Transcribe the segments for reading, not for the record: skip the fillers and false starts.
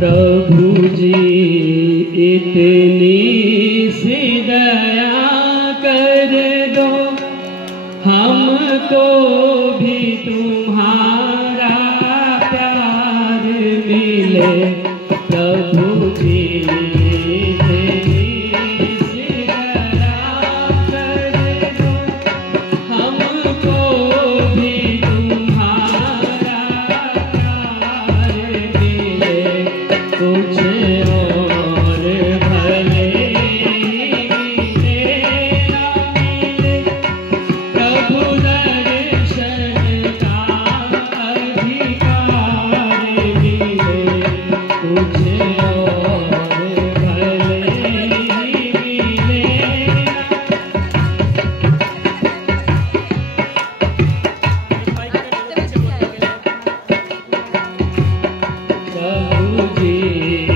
प्रभु जी इतनी सी दया कर दो, हमको भी तुम्हारा प्यार मिले। प्रभु जी प्रभु जी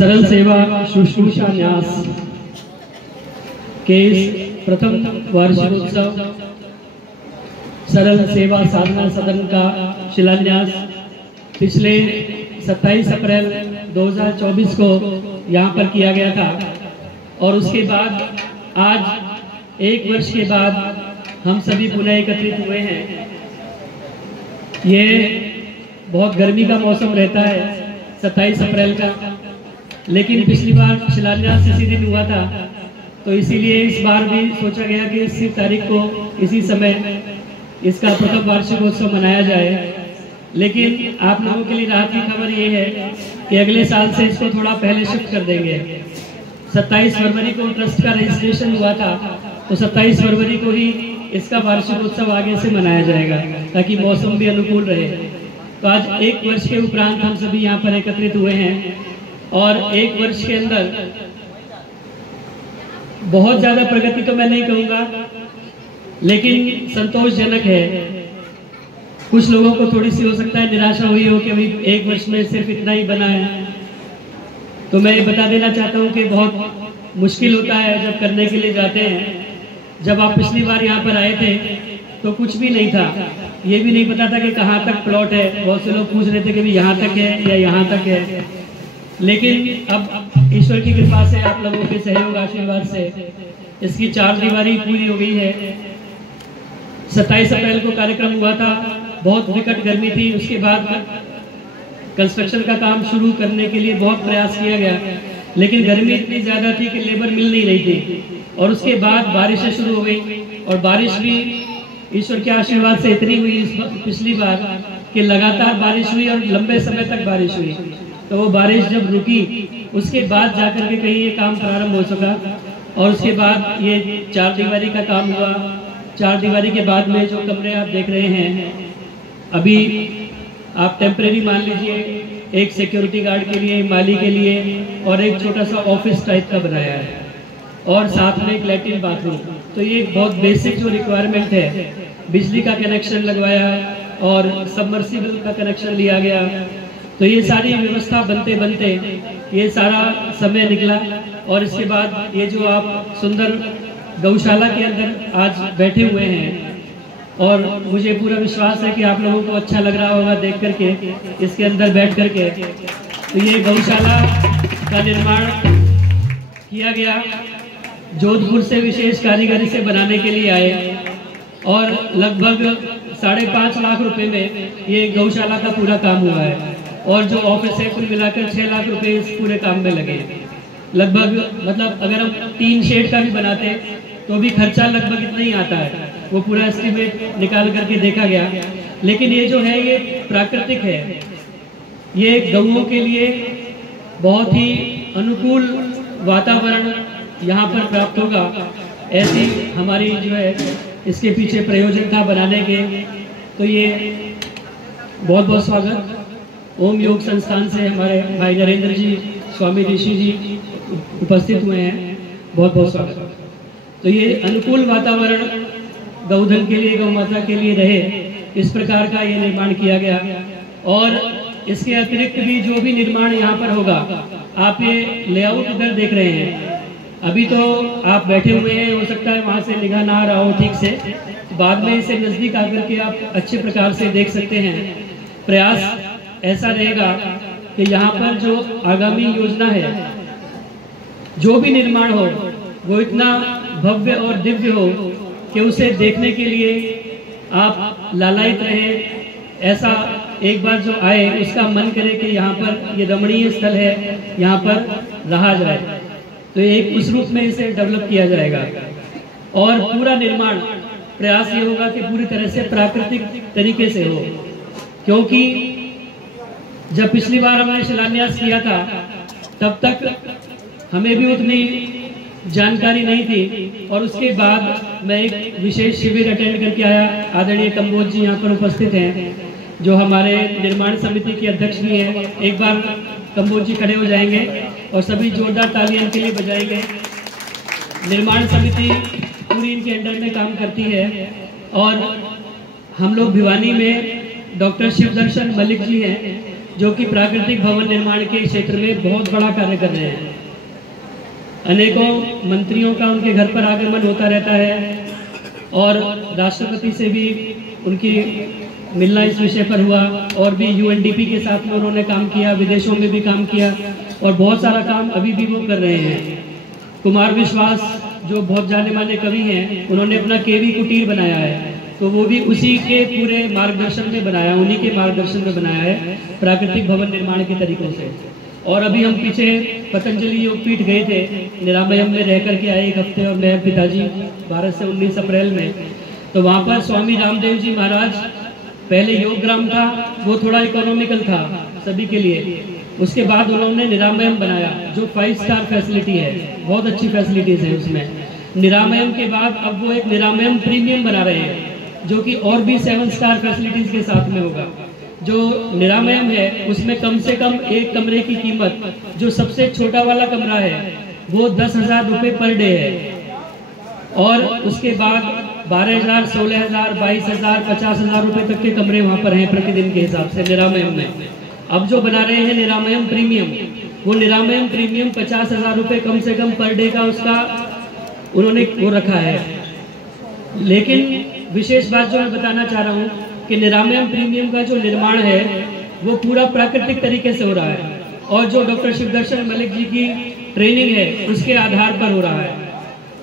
सरल सेवा शुश्रूषा न्यास के इस प्रथम वार्षिकोत्सव सरल सेवा साधना सदन का शिलान्यास पिछले 27 अप्रैल 2024 को यहाँ पर किया गया था और उसके बाद आज 1 वर्ष के बाद हम सभी पुनः एकत्रित हुए हैं। ये बहुत गर्मी का मौसम रहता है 27 अप्रैल का, लेकिन पिछली बार शिलान्यास इसी दिन हुआ था, तो इसीलिए इस बार भी सोचा गया कि इसी तारीख को इसी समय इसका प्रथम वार्षिकोत्सव मनाया जाए। लेकिन आप लोगों के लिए राहत की खबर ये है कि अगले साल से इसको थोड़ा पहले शिफ्ट कर देंगे। 27 फरवरी को ट्रस्ट का रजिस्ट्रेशन हुआ था, तो 27 फरवरी को ही इसका वार्षिकोत्सव आगे से मनाया जाएगा ताकि मौसम भी अनुकूल रहे। तो आज 1 वर्ष के उपरांत हम सभी यहाँ पर एकत्रित हुए हैं और 1 वर्ष के अंदर बहुत ज्यादा प्रगति तो मैं नहीं कहूँगा, लेकिन संतोषजनक है। कुछ लोगों को थोड़ी सी हो सकता है निराशा हुई हो कि अभी 1 वर्ष में सिर्फ इतना ही बना है, तो मैं ये बता देना चाहता हूँ कि बहुत मुश्किल होता है जब करने के लिए जाते हैं। जब आप पिछली बार यहाँ पर आए थे तो कुछ भी नहीं था, ये भी नहीं पता था कि कहाँ तक प्लॉट है। बहुत से लोग पूछ रहे थे कि भी यहाँ तक है या यहाँ तक है, लेकिन अब ईश्वर की कृपा से, आप लोगों के सहयोग आशीर्वाद से इसकी 4 दीवारी पूरी हो गई है। 27 अप्रैल को कार्यक्रम हुआ था, बहुत विकट गर्मी थी। उसके बाद कंस्ट्रक्शन का काम शुरू करने के लिए बहुत प्रयास किया गया, लेकिन गर्मी इतनी ज्यादा थी कि लेबर मिल नहीं रही थी। और उसके बाद बारिशें शुरू हो गई और बारिश भी ईश्वर के आशीर्वाद से इतनी हुई पिछली बार कि लगातार बारिश हुई और लंबे समय तक बारिश हुई। तो वो बारिश जब रुकी उसके बाद जाकर के कहीं ये काम प्रारंभ हो सका और उसके बाद ये 4 दीवारी का काम हुआ। 4 दीवारी के बाद में जो कमरे आप देख रहे हैं, अभी आप टेम्परेरी मान लीजिए, एक सिक्योरिटी गार्ड के लिए, माली के लिए और एक छोटा सा ऑफिस टाइप का बनाया है और साथ में एक लैट्रिन बाथरूम। तो ये बहुत बेसिक जो रिक्वायरमेंट है, बिजली का कनेक्शन लगवाया और सबमर्सिबल का कनेक्शन लिया गया। तो ये सारी व्यवस्था बनते बनते ये सारा समय निकला और इसके बाद ये जो आप सुंदर गौशाला के अंदर आज बैठे हुए हैं, और मुझे पूरा विश्वास है कि आप लोगों को अच्छा लग रहा होगा देख करके, इसके अंदर बैठ करके। तो ये गौशाला का निर्माण किया गया, जोधपुर से विशेष कारीगरी से बनाने के लिए आए और लगभग 5.5 लाख रुपए में ये गौशाला का पूरा काम हुआ है। और जो ऑफिस है कुल मिलाकर 6 लाख रुपए इस पूरे काम में लगे लगभग। मतलब अगर हम 3 शेड का भी बनाते तो भी खर्चा लगभग इतना ही आता है, वो पूरा एस्टिमेट निकाल करके देखा गया। लेकिन ये जो है ये प्राकृतिक है, ये गौओं के लिए बहुत ही अनुकूल वातावरण यहाँ पर प्राप्त होगा, ऐसी हमारी जो है इसके पीछे प्रयोजन था बनाने के। तो ये बहुत बहुत स्वागत। ओम योग संस्थान से हमारे भाई नरेंद्र जी, स्वामी ऋषि जी उपस्थित हुए हैं, बहुत बहुत स्वागत। तो ये अनुकूल वातावरण गौधन के लिए, गौ माता के लिए रहे, इस प्रकार का ये निर्माण किया गया। और इसके अतिरिक्त भी जो भी निर्माण यहाँ पर होगा, आप ये लेआउट इधर देख रहे हैं, अभी तो आप बैठे हुए हैं, हो सकता है वहाँ से निगाह ना आ रहा हो ठीक से, बाद में इसे नजदीक आकर के आप अच्छे प्रकार से देख सकते हैं। प्रयास ऐसा रहेगा कि यहाँ पर जो आगामी योजना है, जो भी निर्माण हो, वो इतना भव्य और दिव्य हो कि उसे देखने के लिए आप लालायित रहें। ऐसा एक बार जो आए उसका मन करे कि यहाँ पर ये रमणीय स्थल है, यहाँ पर रहा जाए। तो एक उस रूप में इसे डेवलप किया जाएगा और पूरा निर्माण प्रयास ये होगा कि पूरी तरह से प्राकृतिक तरीके से हो, क्योंकि जब पिछली बार हमने शिलान्यास किया था तब तक हमें भी उतनी जानकारी नहीं थी। और उसके बाद मैं एक विशेष शिविर अटेंड करके आया। आदरणीय कंबोज जी यहाँ पर उपस्थित हैं, जो हमारे निर्माण समिति के अध्यक्ष भी हैं। एक बार कंबोज जी खड़े हो जाएंगे और सभी जोरदार तालियां इनके लिए बजाएंगे। निर्माण समिति पूरी इनके अंडर में काम करती है और हम लोग भिवानी में डॉक्टर शिवदर्शन मलिक जी हैं, जो कि प्राकृतिक भवन निर्माण के क्षेत्र में बहुत बड़ा कार्य कर रहे हैं। अनेकों मंत्रियों का उनके घर पर आगमन होता रहता है और राष्ट्रपति से भी उनकी मिलना इस विषय पर हुआ, और भी यूएनडीपी के साथ में उन्होंने काम किया, विदेशों में भी काम किया और बहुत सारा काम अभी भी वो कर रहे हैं। कुमार विश्वास जो बहुत जाने माने कवि हैं, उन्होंने अपना केवी कुटीर बनाया है, तो वो भी उसी के पूरे मार्गदर्शन में बनाया, उन्हीं के मार्गदर्शन में बनाया है प्राकृतिक भवन निर्माण के तरीकों से। और अभी हम पीछे पतंजलि योगपीठ गए थे, निरामयम में रह करके आए एक हफ्ते, और मेरे पिताजी 12 से 19 अप्रैल में। तो वहाँ पर स्वामी रामदेव जी महाराज, पहले योग ग्राम था, वो थोड़ा इकोनॉमिकल था सभी के लिए, उसके बाद उन्होंने निरामयम बनाया जो 5 स्टार फैसिलिटी है, बहुत अच्छी फैसिलिटीज है उसमें। निरामयम के बाद अब वो एक निरामयम प्रीमियम बना रहे हैं जो कि और भी 7 स्टार फैसिलिटीज के साथ में होगा। जो निरामयम है उसमें कम से कम एक कमरे की कीमत, जो सबसे छोटा वाला कमरा है वो 10,000 रुपये पर डे है, और उसके बाद 12,000, 16,000, 22,000, 50,000 रुपये तक के कमरे वहाँ पर हैं प्रतिदिन के हिसाब से निरामयम में। अब जो बना रहे हैं निरामयम प्रीमियम, वो निरामयम प्रीमियम 50,000 रुपये कम से कम पर डे का उसका उन्होंने वो रखा है। लेकिन विशेष बात जो मैं बताना चाह रहा हूँ कि निरामयम प्रीमियम का जो निर्माण है वो पूरा प्राकृतिक तरीके से हो रहा है, और जो डॉक्टर शिवदर्शन मलिक जी की ट्रेनिंग है उसके आधार पर हो रहा है।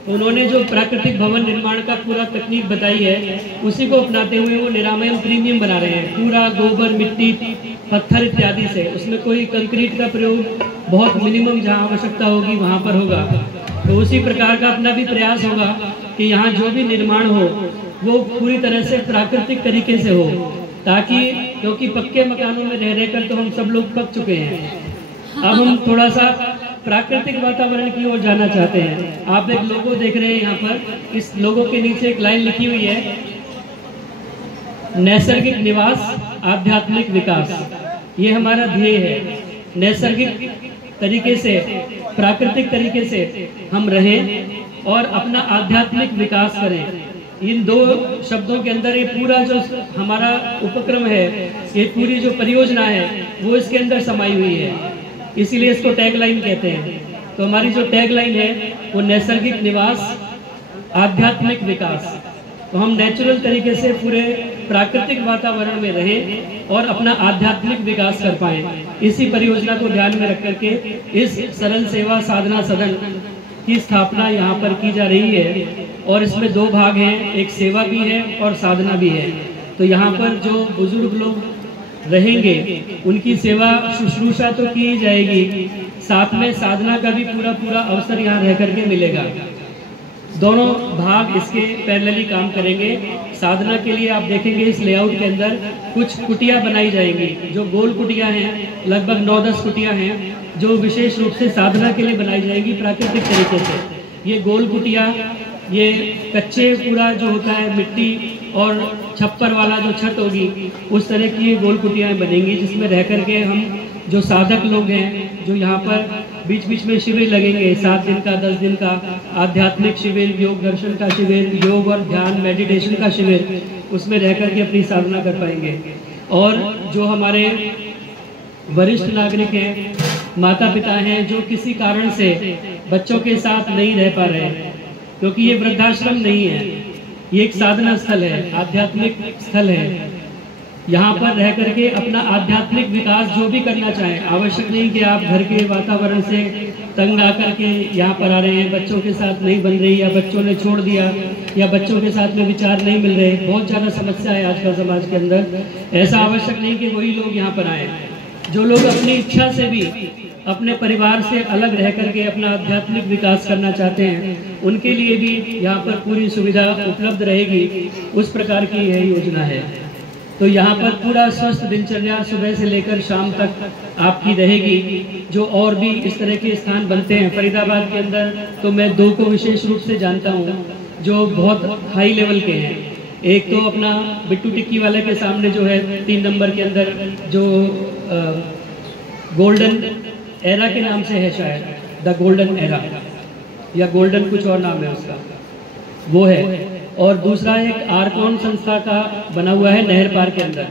उन्होंने जो प्राकृतिक भवन निर्माण का पूरा तकनीक बताई है उसी को अपनाते हुए वो निरामयम प्रीमियम बना रहे हैं, पूरा गोबर, मिट्टी, पत्थर इत्यादि से। उसमें कोई कंक्रीट का प्रयोग बहुत मिनिमम जहाँ आवश्यकता होगी वहाँ पर होगा। तो उसी प्रकार का अपना भी प्रयास होगा कि यहाँ जो भी निर्माण हो वो पूरी तरह से प्राकृतिक तरीके से हो, ताकि, क्योंकि पक्के मकानों में रह रहकर तो हम सब लोग पक चुके हैं। अब हम थोड़ा सा प्राकृतिक वातावरण की ओर जाना चाहते हैं। आप एक लोगो देख रहे हैं यहाँ पर, इस लोगो के नीचे एक लाइन लिखी हुई है, नैसर्गिक निवास आध्यात्मिक विकास। ये हमारा ध्येय है, नैसर्गिक तरीके से, प्राकृतिक तरीके से हम रहें और अपना आध्यात्मिक विकास करें। इन 2 शब्दों के अंदर ये पूरा जो हमारा उपक्रम है, ये पूरी जो परियोजना है वो इसके अंदर समाई हुई है, इसीलिए इसको टैगलाइन कहते हैं। तो हमारी जो टैगलाइन है वो नैसर्गिक निवास आध्यात्मिक विकास। तो हम नेचुरल तरीके से पूरे प्राकृतिक वातावरण में रहें और अपना आध्यात्मिक विकास कर पाएं। इसी परियोजना को ध्यान में रख करके इस सरल सेवा साधना सदन की स्थापना यहाँ पर की जा रही है, और इसमें 2 भाग हैं, एक सेवा भी है और साधना भी है। तो यहाँ पर जो बुजुर्ग लोग रहेंगे उनकी सेवा शुश्रूषा तो की ही जाएगी, साथ में साधना का भी पूरा अवसर यहाँ रह करके मिलेगा। दोनों भाग इसके पैरेलली काम करेंगे। साधना के लिए आप देखेंगे इस लेआउट के अंदर कुछ कुटिया बनाई जाएंगी, जो गोल कुटिया हैं, लगभग 9-10 कुटिया हैं, जो विशेष रूप से साधना के लिए बनाई जाएंगी प्राकृतिक तरीके से। ये गोल कुटिया, ये कच्चे पूरा जो होता है मिट्टी और छप्पर वाला जो छत होगी, उस तरह की ये गोल कुटियाएँ बनेंगी, जिसमें रह करके हम जो साधक लोग हैं, जो यहाँ पर बीच बीच में शिविर लगेंगे, 7 दिन का, 10 दिन का आध्यात्मिक शिविर, योग दर्शन का शिविर, योग और ध्यान मेडिटेशन का शिविर, उसमें रह करके अपनी साधना कर पाएंगे। और जो हमारे वरिष्ठ नागरिक हैं, माता पिता हैं, जो किसी कारण से बच्चों के साथ नहीं रह पा रहे, क्योंकि ये वृद्धाश्रम नहीं है, ये एक साधना स्थल है, आध्यात्मिक स्थल है। यहाँ पर रह करके अपना आध्यात्मिक विकास जो भी करना चाहें, आवश्यक नहीं कि आप घर के वातावरण से तंग आकर के यहाँ पर आ रहे हैं, बच्चों के साथ नहीं बन रही, या बच्चों ने छोड़ दिया, या बच्चों के साथ में विचार नहीं मिल रहे। बहुत ज़्यादा समस्या है आजकल समाज के अंदर। ऐसा आवश्यक नहीं कि वही लोग यहाँ पर आए। जो लोग अपनी इच्छा से भी अपने परिवार से अलग रह करके अपना आध्यात्मिक विकास करना चाहते हैं, उनके लिए भी यहाँ पर पूरी सुविधा उपलब्ध रहेगी। उस प्रकार की यह योजना है। तो यहाँ पर पूरा स्वस्थ दिनचर्या सुबह से लेकर शाम तक आपकी रहेगी। जो और भी इस तरह के स्थान बनते हैं फरीदाबाद के अंदर, तो मैं 2 को विशेष रूप से जानता हूँ जो बहुत हाई लेवल के हैं। एक तो अपना बिट्टू टिक्की वाले के सामने जो है 3 नंबर के अंदर, जो गोल्डन एरा के नाम से है, शायद द गोल्डन एरा या गोल्डन कुछ और नाम है उसका, वो है। और दूसरा एक आर्कॉन संस्था का बना हुआ है नहर पार के अंदर।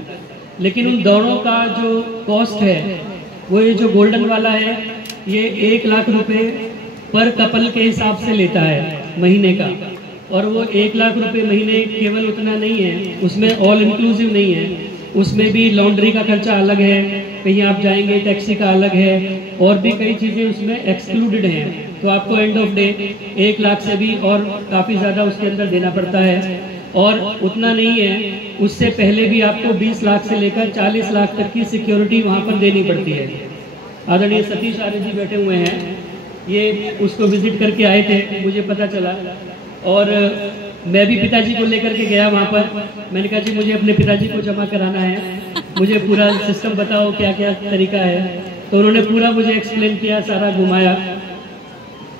लेकिन उन दौरों का जो कॉस्ट है वो ये जो गोल्डन वाला है ये 1 लाख रुपए पर कपल के हिसाब से लेता है महीने का। और वो 1 लाख रुपए महीने केवल उतना नहीं है, उसमें ऑल इंक्लूसिव नहीं है, उसमें भी लॉन्ड्री का खर्चा अलग है, कहीं आप जाएंगे टैक्सी का अलग है, और भी कई चीज़ें उसमें एक्सक्लूडेड हैं। तो आपको एंड ऑफ डे 1 लाख से भी और काफ़ी ज़्यादा उसके अंदर देना पड़ता है। और उतना नहीं है, उससे पहले भी आपको 20 लाख से लेकर 40 लाख तक की सिक्योरिटी वहाँ पर देनी पड़ती है। आदरणीय सतीश आर्य जी बैठे हुए हैं, ये उसको विजिट करके आए थे, मुझे पता चला। और मैं भी पिताजी को लेकर के गया वहाँ पर। मैंने कहा जी मुझे अपने पिताजी को जमा कराना है, मुझे पूरा सिस्टम बताओ क्या क्या तरीका है। तो उन्होंने पूरा मुझे एक्सप्लेन किया, सारा घुमाया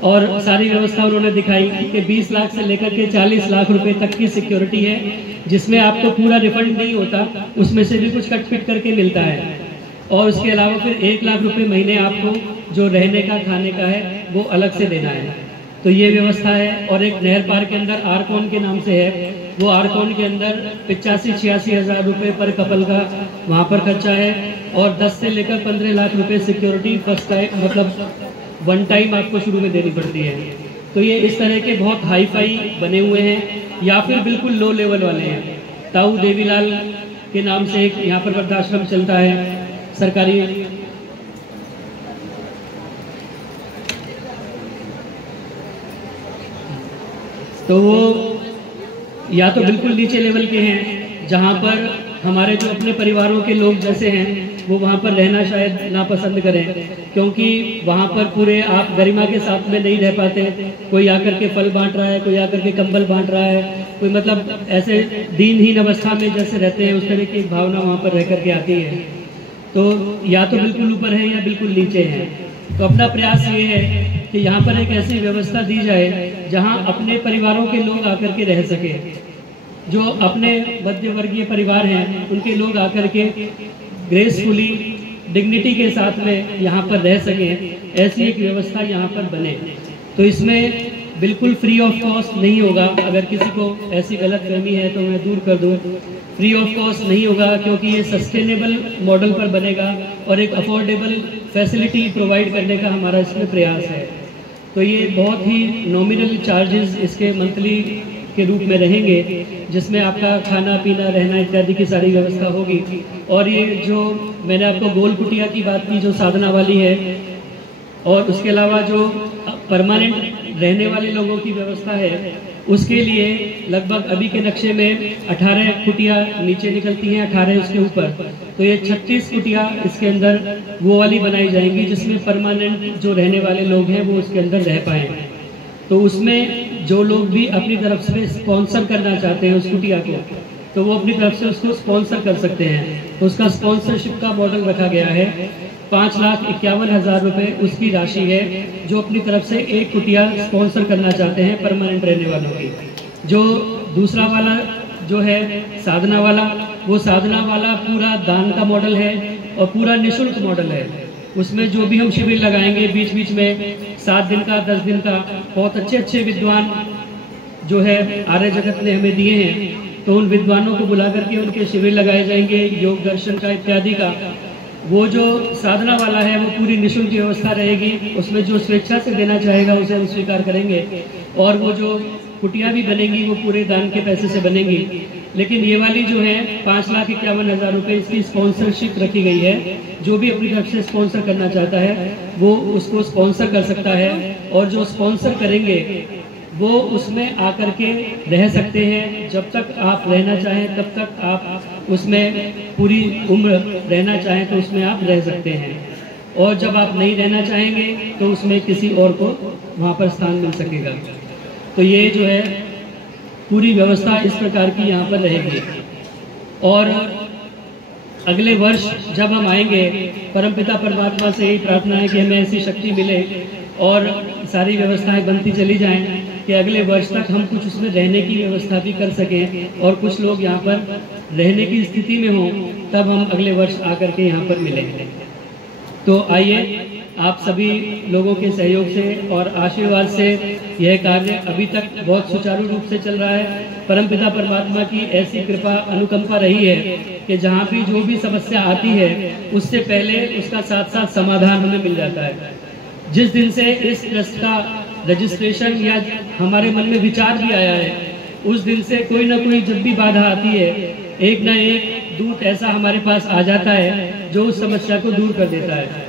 और सारी व्यवस्था उन्होंने दिखाई कि 20 लाख से लेकर के 40 लाख रुपए तक की सिक्योरिटी है, जिसमें आपको पूरा रिफंड नहीं होता, उसमें से भी कुछ कट पिट करके मिलता है। और उसके अलावा फिर 1 लाख रुपए महीने आपको जो रहने का खाने का है वो अलग से देना है। तो ये व्यवस्था है। और एक नहर पार्क के अंदर आरकोन के नाम से है, वो आरकोन के अंदर 85-86 हज़ार रुपये पर कपल का वहाँ पर खर्चा है। और 10 से लेकर 15 लाख रुपए सिक्योरिटी फर्स्ट टाइम मतलब वन टाइम आपको शुरू में देनी पड़ती है। तो ये इस तरह के बहुत हाई फाई बने हुए हैं, या फिर बिल्कुल लो लेवल वाले हैं। ताऊ देवीलाल के नाम से एक यहाँ पर वृद्धाश्रम चलता है सरकारी, तो वो या तो बिल्कुल नीचे लेवल के हैं, जहाँ पर हमारे जो अपने परिवारों के लोग जैसे हैं वो वहाँ पर रहना शायद नापसंद करें, क्योंकि वहाँ पर पूरे आप गरिमा के साथ में नहीं रह पाते। कोई आकर के फल बांट रहा है, कोई आकर के कंबल बांट रहा है, कोई मतलब ऐसे दीनहीन अवस्था में जैसे रहते हैं उस तरह की भावना वहाँ पर रह करके आती है। तो या तो बिल्कुल ऊपर है या बिल्कुल नीचे है। तो अपना प्रयास ये है कि यहाँ पर एक ऐसी व्यवस्था दी जाए जहाँ अपने परिवारों के लोग आकर के रह सके, जो अपने मध्य वर्गीय परिवार हैं उनके लोग आकर के ग्रेसफुली डिग्निटी के साथ में यहाँ पर रह सकें, ऐसी एक व्यवस्था यहाँ पर बने। तो इसमें बिल्कुल फ्री ऑफ कॉस्ट नहीं होगा। अगर किसी को ऐसी गलतफहमी है तो मैं दूर कर दूँ, फ्री ऑफ कॉस्ट नहीं होगा, क्योंकि ये सस्टेनेबल मॉडल पर बनेगा और एक अफोर्डेबल फैसिलिटी प्रोवाइड करने का हमारा इसमें प्रयास है। तो ये बहुत ही नॉमिनल चार्जेस इसके मंथली के रूप में रहेंगे, जिसमें आपका खाना पीना रहना इत्यादि की सारी व्यवस्था होगी। और ये जो मैंने आपको गोल कुटिया की बात की जो साधना वाली है, और उसके अलावा जो परमानेंट रहने वाले लोगों की व्यवस्था है, उसके लिए लगभग अभी के नक्शे में 18 कुटिया नीचे निकलती हैं, 18 उसके ऊपर। तो ये 36 कुटिया इसके अंदर वो वाली बनाई जाएंगी जिसमें परमानेंट जो रहने वाले लोग हैं वो उसके अंदर रह पाएँ। तो उसमें जो लोग भी अपनी तरफ से स्पॉन्सर करना चाहते हैं उस कुटिया को, तो वो अपनी तरफ से उसको स्पॉन्सर कर सकते हैं। तो उसका स्पॉन्सरशिप का मॉडल रखा गया है। 5,51,000 रुपये उसकी राशि है जो अपनी तरफ से एक कुटिया स्पॉन्सर करना चाहते हैं परमानेंट रहने वालों की। जो दूसरा वाला जो है साधना वाला, वो साधना वाला पूरा दान का मॉडल है और पूरा निःशुल्क मॉडल है। उसमें जो भी हम शिविर लगाएंगे बीच बीच में 7 दिन का 10 दिन का, बहुत अच्छे अच्छे विद्वान जो है आर्य जगत ने हमें दिए हैं, तो उन विद्वानों को बुला करके उनके शिविर लगाए जाएंगे योग दर्शन का इत्यादि का। वो जो साधना वाला है वो पूरी निःशुल्क व्यवस्था रहेगी, उसमें जो स्वेच्छा से देना चाहेगा उसे हम स्वीकार करेंगे। और वो जो कुटिया भी बनेंगी वो पूरे दान के पैसे से बनेंगी। लेकिन ये वाली जो है 5,51,000 रुपये इसकी स्पॉन्सरशिप रखी गई है। जो भी अपनी तरफ से स्पॉन्सर करना चाहता है वो उसको स्पॉन्सर कर सकता है, और जो स्पॉन्सर करेंगे वो उसमें आकर के रह सकते हैं। जब तक आप रहना चाहें तब तक आप उसमें पूरी उम्र रहना चाहें तो उसमें आप रह सकते हैं, और जब आप नहीं रहना चाहेंगे तो उसमें किसी और को वहाँ पर स्थान मिल सकेगा। तो ये जो है पूरी व्यवस्था इस प्रकार की यहाँ पर रहेगी। और अगले वर्ष जब हम आएंगे, परमपिता परमात्मा से यही प्रार्थना है कि हमें ऐसी शक्ति मिले और सारी व्यवस्थाएं बनती चली जाएं कि अगले वर्ष तक हम कुछ उसमें रहने की व्यवस्था भी कर सकें, और कुछ लोग यहाँ पर रहने की स्थिति में हों, तब हम अगले वर्ष आकर के यहाँ पर मिलेंगे। तो आइए आप सभी लोगों के सहयोग से और आशीर्वाद से यह कार्य अभी तक बहुत सुचारू रूप से चल रहा है। परमपिता परमात्मा की ऐसी कृपा अनुकंपा रही है कि जहाँ भी जो भी समस्या आती है उससे पहले उसका साथ साथ समाधान हमें मिल जाता है। जिस दिन से इस ट्रस्ट का रजिस्ट्रेशन या हमारे मन में विचार भी आया है, उस दिन से कोई ना कोई जब भी बाधा आती है, एक ना एक दूत ऐसा हमारे पास आ जाता है जो उस समस्या को दूर कर देता है।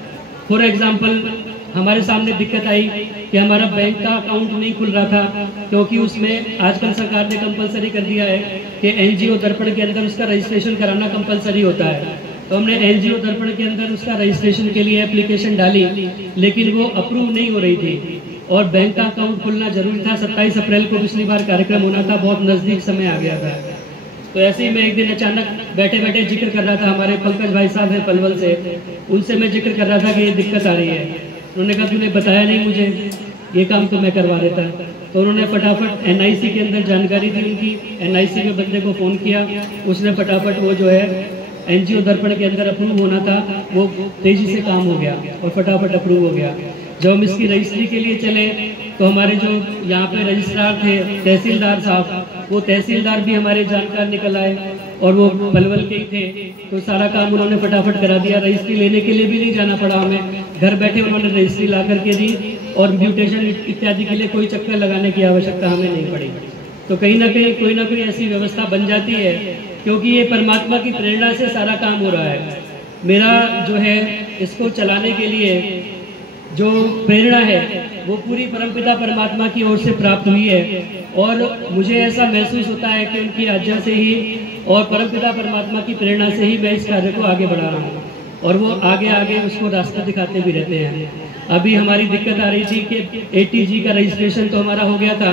फॉर एग्जाम्पल, हमारे सामने दिक्कत आई कि हमारा बैंक का अकाउंट नहीं खुल रहा था, क्योंकि उसमें आजकल सरकार ने कंपलसरी कर दिया है कि एनजीओ दर्पण के अंदर उसका रजिस्ट्रेशन कराना कंपलसरी होता है। तो हमने एनजीओ दर्पण के अंदर उसका रजिस्ट्रेशन के लिए एप्लीकेशन डाली, लेकिन वो अप्रूव नहीं हो रही थी और बैंक का अकाउंट खुलना जरूरी था। 27 अप्रैल को पिछली बार कार्यक्रम होना था, बहुत नज़दीक समय आ गया था। तो ऐसे ही मैं एक दिन अचानक बैठे बैठे जिक्र कर रहा था, हमारे पंकज भाई साहब हैं पलवल से, उनसे मैं जिक्र कर रहा था कि ये दिक्कत आ रही है। उन्होंने कहा तूने बताया नहीं मुझे, ये काम तो मैं करवा देता। तो उन्होंने फटाफट एनआईसी के अंदर जानकारी दी उनकी, एनआईसी के बंदे को फ़ोन किया, उसने फटाफट वो जो है एनजीओ दर्पण के अंदर अप्रूव होना था, वो तेज़ी से काम हो गया और फटाफट अप्रूव हो गया। जब हम इसकी रजिस्ट्री के लिए चले तो हमारे जो यहाँ पे रजिस्ट्रार थे तहसीलदार साहब, वो तहसीलदार भी हमारे जानकार निकल आए और वो पलवल के ही थे। तो सारा काम उन्होंने फटाफट करा दिया। रजिस्ट्री लेने के लिए भी नहीं जाना पड़ा हमें, घर बैठे उन्होंने रजिस्ट्री ला करके दी और म्यूटेशन इत्यादि के लिए कोई चक्कर लगाने की आवश्यकता हमें नहीं पड़ी। तो कहीं ना कहीं कोई ना कोई ऐसी व्यवस्था बन जाती है, क्योंकि ये परमात्मा की प्रेरणा से सारा काम हो रहा है। मेरा जो है इसको चलाने के लिए जो प्रेरणा है वो पूरी परमपिता परमात्मा की ओर से प्राप्त हुई है और मुझे ऐसा महसूस होता है कि उनकी आज्ञा से ही और परमपिता परमात्मा की प्रेरणा से ही मैं इस कार्य को आगे बढ़ा रहा हूँ और वो आगे आगे उसको रास्ता दिखाते भी रहते हैं। अभी हमारी दिक्कत आ रही थी कि एटीजी का रजिस्ट्रेशन तो हमारा हो गया था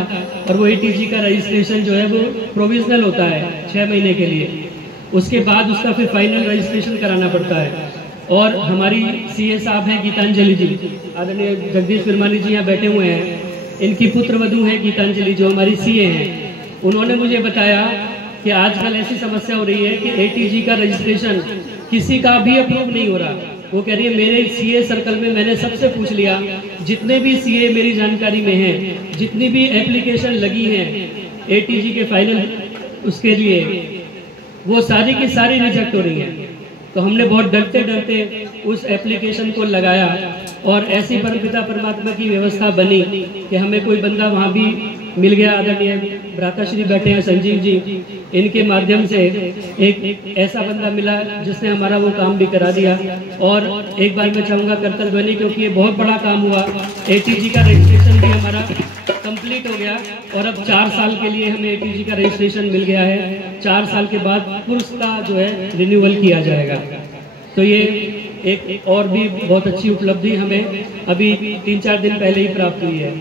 और वो एटीजी का रजिस्ट्रेशन जो है वो प्रोविजनल होता है 6 महीने के लिए, उसके बाद उसका फिर फाइनल रजिस्ट्रेशन कराना पड़ता है। और हमारी सीए साहब हैं गीतांजलि जी, आदरणीय जगदीश फिरमानी जी यहाँ बैठे हुए हैं, इनकी पुत्र वधू है गीतांजलि जो हमारी सीए हैं। उन्होंने मुझे बताया कि आजकल ऐसी समस्या हो रही है कि एटीजी का रजिस्ट्रेशन किसी का भी अप्रूव नहीं हो रहा। वो कह रही है मेरे सीए सर्कल में मैंने सबसे पूछ लिया, जितने भी सीए मेरी जानकारी में हैं, जितनी भी एप्लीकेशन लगी हैं एटीजी के फाइनल उसके लिए, वो सारी की सारी रिजेक्ट हो रही हैं। तो हमने बहुत डरते डरते उस एप्लीकेशन को लगाया और ऐसी परमपिता परमात्मा की व्यवस्था बनी कि हमें कोई बंदा वहाँ भी मिल गया। आदरणीय भ्राताश्री बैठे हैं संजीव जी, इनके माध्यम से एक ऐसा बंदा मिला जिसने हमारा वो काम भी करा दिया। और एक बार मैं चाहूँगा कर्तव्य बनी, क्योंकि ये बहुत बड़ा काम हुआ, एटीजी का रजिस्ट्रेशन भी हमारा कंप्लीट हो गया और अब 4 साल के लिए हमें एटीजी का रजिस्ट्रेशन मिल गया है। 4 साल के बाद पुरुष का जो है रिन्यूअल किया जाएगा। तो ये एक और भी बहुत अच्छी उपलब्धि हमें अभी 3-4 दिन पहले ही प्राप्त हुई है।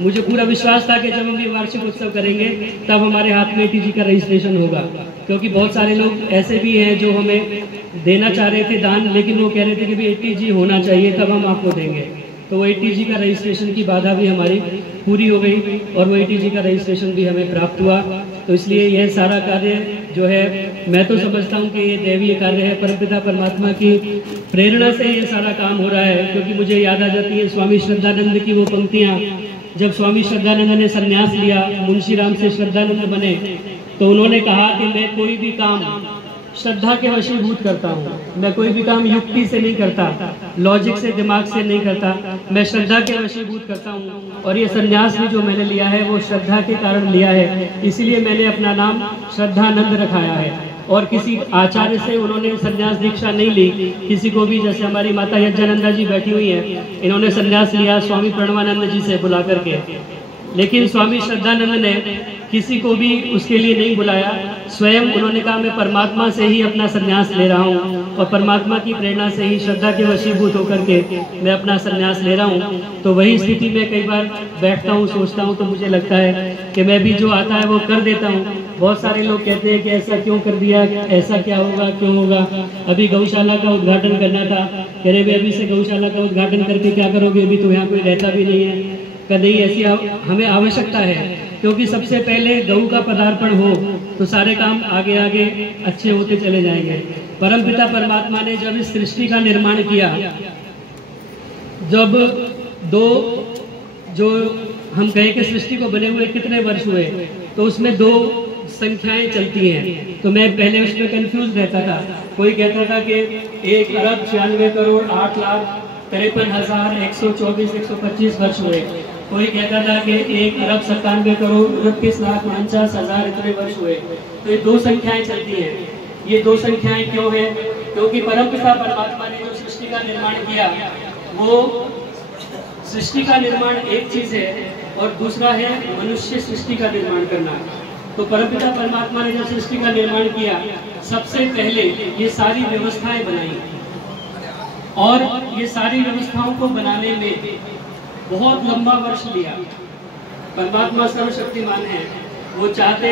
मुझे पूरा विश्वास था कि जब हम ये वार्षिक उत्सव करेंगे तब हमारे हाथ में एटीजी का रजिस्ट्रेशन होगा, क्योंकि बहुत सारे लोग ऐसे भी हैं जो हमें देना चाह रहे थे दान, लेकिन वो कह रहे थे कि भी एटीजी होना चाहिए तब हम आपको देंगे। तो वो एटीजी का रजिस्ट्रेशन की बाधा भी हमारी पूरी हो गई और वो एटीजी का रजिस्ट्रेशन भी हमें प्राप्त हुआ। तो इसलिए यह सारा कार्य जो है मैं तो समझता हूँ कि ये दैवीय कार्य है, परमपिता परमात्मा की प्रेरणा से ये सारा काम हो रहा है। क्योंकि मुझे याद आ जाती है स्वामी श्रद्धानंद की वो पंक्तियाँ, जब स्वामी श्रद्धानंद ने संन्यास लिया, मुंशी राम से श्रद्धानंद बने, तो उन्होंने कहा कि मैं कोई भी काम श्रद्धा के वशीभूत करता हूँ, मैं कोई भी काम युक्ति से नहीं करता, लॉजिक से दिमाग से नहीं करता, मैं श्रद्धा के वशीभूत करता हूँ। और ये संन्यास भी जो मैंने लिया है वो श्रद्धा के कारण लिया है, इसलिए मैंने अपना नाम श्रद्धानंद रखाया है। और किसी आचार्य से उन्होंने संन्यास दीक्षा नहीं ली, किसी को भी, जैसे हमारी माता यज्ञानंदा जी बैठी हुई हैं, इन्होंने संन्यास लिया स्वामी प्रणवानंद जी से बुला करके, लेकिन स्वामी श्रद्धानंद ने किसी को भी उसके लिए नहीं बुलाया। स्वयं उन्होंने कहा मैं परमात्मा से ही अपना संन्यास ले रहा हूँ और परमात्मा की प्रेरणा से ही श्रद्धा के वशीभूत होकर के मैं अपना संन्यास ले रहा हूँ। तो वही स्थिति में कई बार बैठता हूँ, सोचता हूँ, तो मुझे लगता है कि मैं भी जो आता है वो कर देता हूँ। बहुत सारे लोग कहते हैं कि ऐसा क्यों कर दिया, ऐसा क्या होगा, क्यों होगा। अभी गौशाला का उद्घाटन करना था, कह रहे भाई अभी से गौशाला का उद्घाटन करके क्या करोगे, अभी तो यहाँ कोई रहता भी नहीं है। का नहीं, ऐसी हमें आवश्यकता है, क्योंकि सबसे पहले गऊ का पदार्पण हो तो सारे काम आगे आगे अच्छे होते चले जाएंगे। परमपिता परमात्मा ने जब इस सृष्टि का निर्माण किया, जब दो जो हम कहें कि सृष्टि को बने हुए कितने वर्ष हुए, तो उसमें दो संख्याएं चलती हैं। तो मैं पहले उसमें कंफ्यूज रहता था। कोई कहता था कि 1,96,08,53,124 वर्ष हुए। कोई कहता था कि 1,97,39,49,50,000 इतने वर्ष हुए। तो ये दो संख्याएं चलती हैं। ये दो संख्याएं क्यों हैं? क्योंकि परमपिता परमात्मा ने जो सृष्टि का निर्माण किया, वो सृष्टि का निर्माण एक चीज है और दूसरा है मनुष्य सृष्टि का निर्माण करना। तो परमपिता परमात्मा ने जब सृष्टि का निर्माण किया, सबसे पहले ये सारी व्यवस्थाएं बनाई, और ये सारी व्यवस्थाओं को बनाने में बहुत लंबा वर्ष लिया। परमात्मा सर्वशक्तिमान है, वो चाहते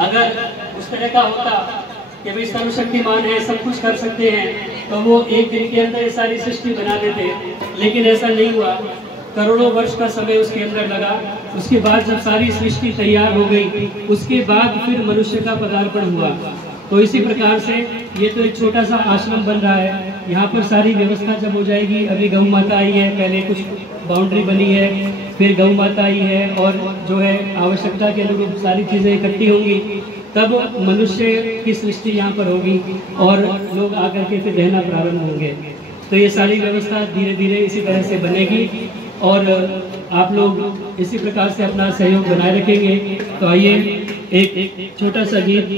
अगर उस तरह का होता कि भाई सर्वशक्तिमान है, सब कुछ कर सकते हैं, तो वो एक दिन के अंदर ये सारी सृष्टि बना देते। लेकिन ऐसा नहीं हुआ। करोड़ों वर्ष का समय उसके अंदर लगा। उसके बाद जब सारी सृष्टि तैयार हो गई, उसके बाद फिर मनुष्य का पदार्पण हुआ। तो इसी प्रकार से ये तो एक छोटा सा आश्रम बन रहा है। यहाँ पर सारी व्यवस्था जब हो जाएगी, अभी गौ माता आई है, पहले कुछ बाउंड्री बनी है, फिर गौ माता आई है, और जो है आवश्यकता के अनुरूप सारी चीज़ें इकट्ठी होंगी, तब मनुष्य की सृष्टि यहाँ पर होगी और लोग आकर के फिर रहना प्रारंभ होंगे। तो ये सारी व्यवस्था धीरे धीरे इसी तरह से बनेगी और आप लोग इसी प्रकार से अपना सहयोग बनाए रखेंगे। तो आइए एक छोटा सा गीत।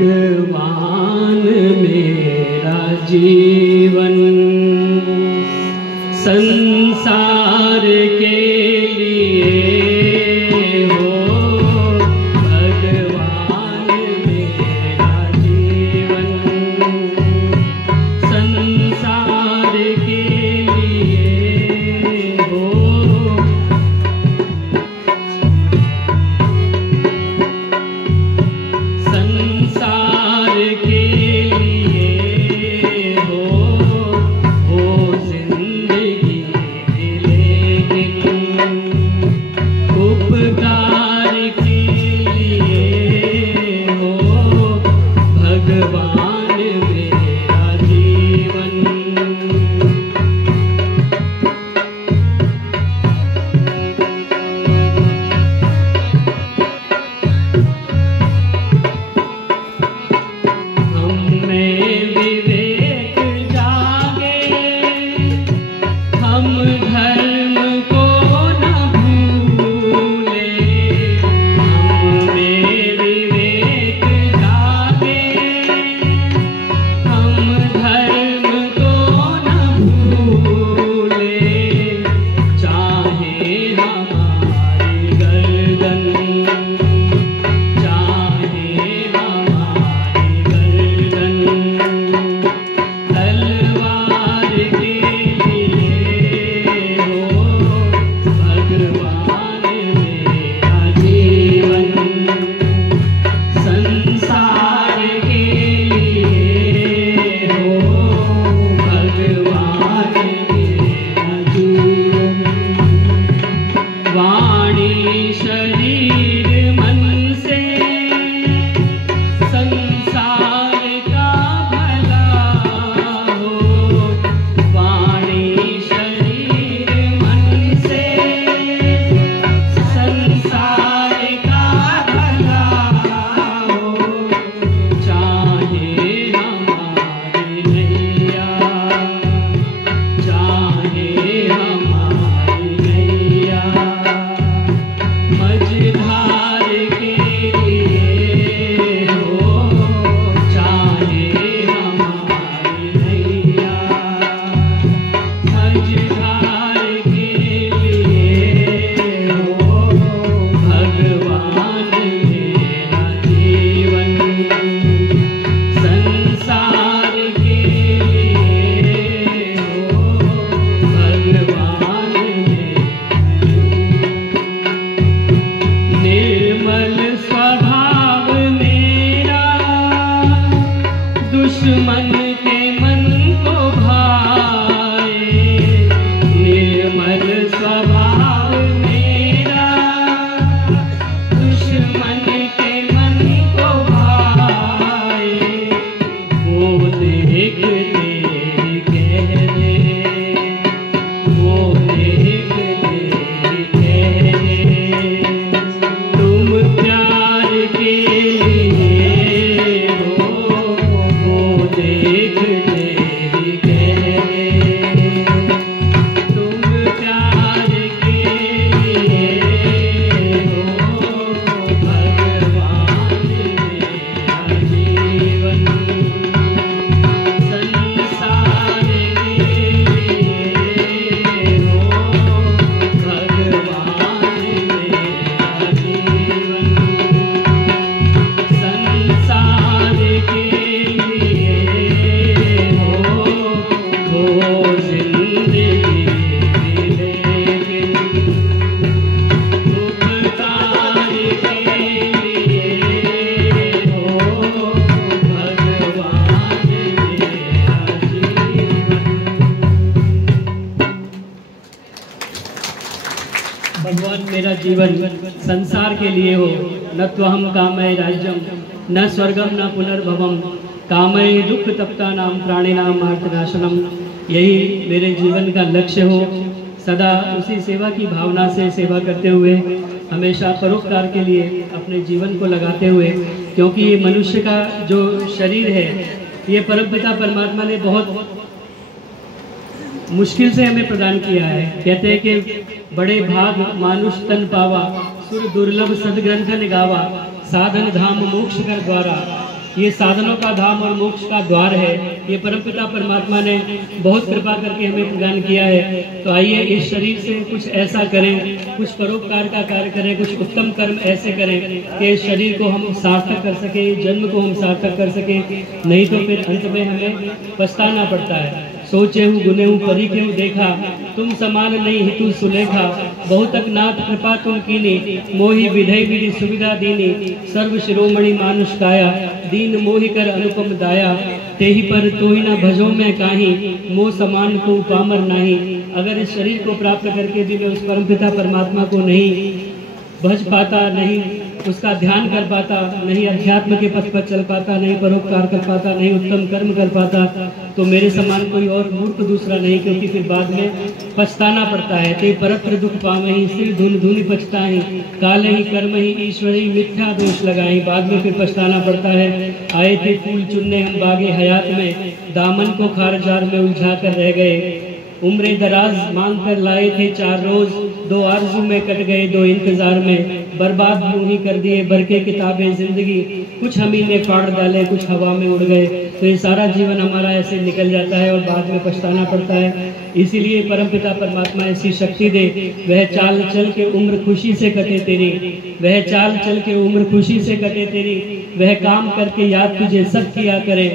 भगवान मेरा जीवन संसार के लिए हो, भगवान मेरा जीवन संसार के लिए हो। संसार के लिए हो जिंदगी लेकिन उपकार के लिए हो, भगवान मेरा जीवन। दुश्मन के मन को भाए, मेरा जीवन संसार के लिए हो। न त्वहम कामय राज्यम न स्वर्गम न पुनर्भवम कामय दुख तप्ता नाम प्राणिनाम मार्तनाशनम। यही मेरे जीवन का लक्ष्य हो। सदा उसी सेवा की भावना से सेवा करते हुए, हमेशा परोपकार के लिए अपने जीवन को लगाते हुए, क्योंकि ये मनुष्य का जो शरीर है ये परमपिता परमात्मा ने बहुत मुश्किल से हमें प्रदान किया है। कहते हैं कि बड़े भाग मानुष तन पावा, सुर दुर्लभ सदग्रंथ निगावा, साधन धाम मोक्ष कर द्वारा। ये साधनों का धाम और मोक्ष का द्वार है। ये परमपिता परमात्मा ने बहुत कृपा करके हमें प्रदान किया है। तो आइए इस शरीर से कुछ ऐसा करें, कुछ परोपकार का कार्य करें, कुछ उत्तम कर्म ऐसे करें कि इस शरीर को हम सार्थक कर सके, जन्म को हम सार्थक कर सके। नहीं तो फिर अंत में हमें पछताना पड़ता है। सोचे हूँ गुने हूँ परी के हूँ देखा, तुम समान नहीं हितु सुलेखा। बहुतक नाथ कृपा तुम कीनी, मोहि विधि विधि सुविधा दीनी। सर्व शिरोमणि मानुष काया, दीन मोहि कर अनुपम दाया। तेहि पर तोहि न भजो मैं काही, मोह समान को पामर नाही। अगर इस शरीर को प्राप्त करके भी मैं उस परमपिता परमात्मा को नहीं भज पाता, नहीं उसका ध्यान कर पाता, नहीं अध्यात्म के पथ पर चल पाता, नहीं परोपकार कर पाता, नहीं उत्तम कर्म कर पाता, तो मेरे समान कोई और मूर्ख दूसरा नहीं, क्योंकि फिर बाद में पछताना पड़ता है। ते परत्र दुख पावहि, सिर धुन धुनि पछताहि, काल ही कर्म ही ईश्वर ही मिथ्या दोष लगाई। बाद में फिर पछताना पड़ता है। आए थे फूल चुनने हम बागे हयात में, दामन को खारजार में उलझा कर रह गए। उम्रे दराज मांग कर लाए थे 4 रोज, 2 आरज़ू में कट गए 2 इंतजार में। बर्बाद यूं ही कर दिए बरके किताबें जिंदगी, कुछ हम ही ने फाड़ डाले कुछ हवा में उड़ गए। तो ये सारा जीवन हमारा ऐसे निकल जाता है और बाद में पछताना पड़ता है। इसीलिए परमपिता परमात्मा ऐसी शक्ति दे, वह चाल चल के उम्र खुशी से कटे तेरी, वह चाल चल के उम्र खुशी से कटे तेरी। वह काम करके याद तुझे सब किया करे,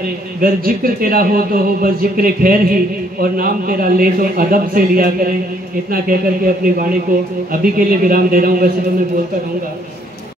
गर जिक्र तेरा हो तो हो बस जिक्र खैर ही, और नाम तेरा ले तो अदब से लिया करें। इतना कहकर के अपनी वाणी को अभी के लिए विराम दे रहा हूँ। वैसे तो मैं बोलता रहूँगा।